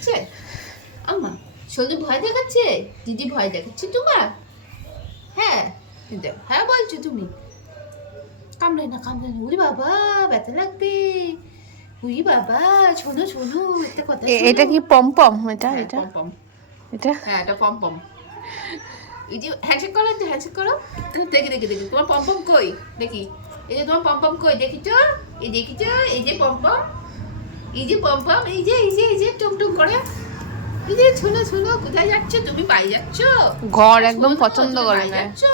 দেখাচ্ছে? আম্মা সোনু ভয় দেখাচ্ছে? দিদি ভয় দেখাচ্ছে তোমার? হ্যাঁ হ্যাঁ বলছো তুমি। কামড়ায় না কামড়ায় না। উরি বাবা ব্যথা লাগবে। উরি বাবা শোনো শোনো একটা কথা এটা কি পমপম এটা হ্যাঁ, এটা? পম এটা? হ্যাঁ এটা পম পম। এই যে হ্যান্ডশেক করো তো হ্যান্ডশেক করো। দেখি দেখি দেখি। তোমার পম পম কই? দেখি। এই যে তোমার পম পম কই? দেখি তো এই দেখি তো এই যে পম পম। এই যে পম পম এই যে এই যে এই যে টুম করে। এই যে শোনো শোনো কোথায় যাচ্ছ? তুমি বাই যাচ্ছ? ঘর একদম পছন্দ করে না। যাচ্ছ?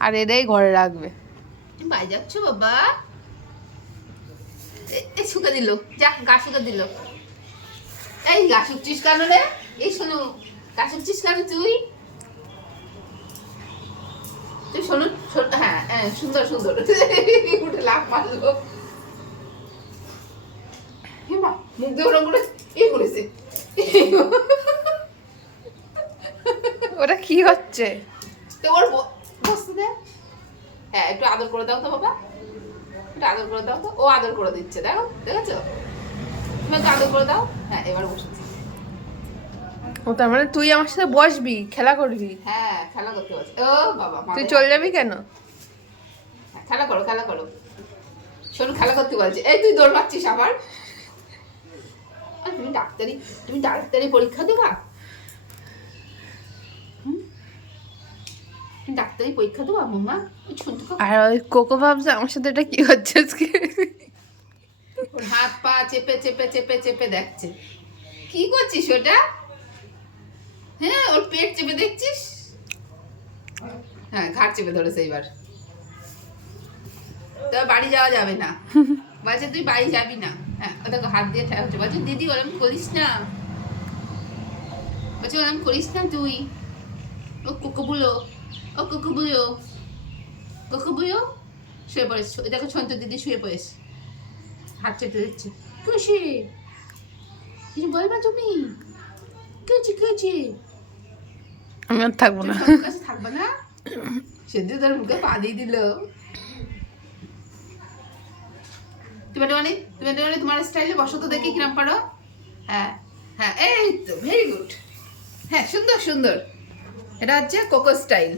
আর এটাই ঘরে রাখবে। তুমি বাই যাচ্ছ বাবা? এ- এ শুকা দিল। যা গা শুকা দিল। এই গা শুকছিস কেন রে? এই শোনো গা শুকছিস কেন তুই? তুই শোনো শোন- হ্যাঁ হ্যাঁ সুন্দর সুন্দর। উঠে লাভ মারলো। মুখ দিয়ে ওরম করে এ করেছে। ওটা কি হচ্ছে? তো ওর বসতে দে। হ্যাঁ একটু আদর করে দাও তো বাবা। একটু আদর করে দাও তো। ও আদর করে দিচ্ছে দেখো দেখেছ? তুমি একটু আদর করে দাও। হ্যাঁ এবার বসেছি। ও তার মানে তুই আমার সাথে বসবি খেলা করবি? হ্যাঁ খেলা করতে পারছি ও বাবা তুই চলে যাবি কেন? হ্যাঁ, খেলা করো খেলা করো। শোনো খেলা করতে বলছে। এই তুই দৌড় পাচ্ছিস আবার? তুমি ডাক্তারি তুমি ডাক্তারি পরীক্ষা দেবা? হুম? তুমি ডাক্তারি পরীক্ষা দেবা মাম্মা আর ওই কোকো ভাবছে আমার সাথে এটা কি হচ্ছে আজকে? হাত পা চেপে চেপে চেপে চেপে দেখছে। কি করছিস ওটা? হ্যাঁ ওর পেট চেপে দেখছিস? হ্যাঁ ঘাট চেপে ধরেছে এবার তবে বাড়ি যাওয়া যাবে না। বলছে তুই বাড়ি যাবি না। হ্যাঁ ও দেখো হাত দিয়ে ঠেকা হচ্ছে বলছে দিদি ওরম করিস না। বলছে ওরম করিস না তুই। ও কুকুবুলো ও কুকুবুলো কুকুবুলো শুয়ে পড়েছে। ওই দেখো ছন্ত দিদি শুয়ে পড়েছে। হাত চেপে দিচ্ছে খুশি কিছু বলবা তুমি? কেছি কেছি আমি আর থাকব না। থাকবে না? সেদিন তোর মুখে পা দিয়ে দিল। তুমি একটা মানে তুমি একটা মানে তোমার স্টাইলে বসো তো দেখি কিরম পারো? হ্যাঁ হ্যাঁ এই তো ভেরি গুড হ্যাঁ সুন্দর সুন্দর। এটা হচ্ছে কোকো স্টাইল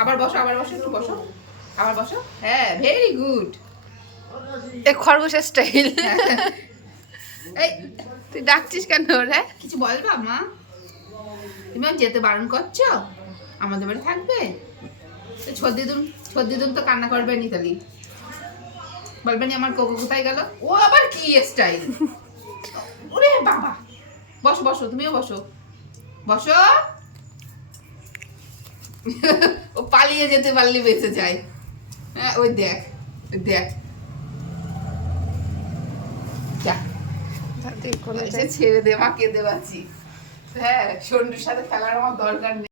আবার বসো আবার বসো একটু বসো। আবার বসো। হ্যাঁ ভেরি গুড এ খরগোশের স্টাইল এই তুই ডাকছিস কেন ওরা? কিছু বলবা মা? তুমি যেতে বারণ করছ? আমাদের বাড়ি থাকবে? তো ছদ্দিদুম ছদ্দিদুম তো কান্না করবে নি তাহলে। বলবেন আমার কোকো কোথায় গেল? ও আবার কি স্টাইল ওরে বাবা। বসো বসো তুমিও বসো। বসো। ও পালিয়ে যেতে পারলে বেঁচে যায়। হ্যাঁ ওই দেখ দেখ। ছেড়ে দে মা কেঁদে বাঁচি। হ্যাঁ সন্টুর সাথে খেলার আমার দরকার নেই।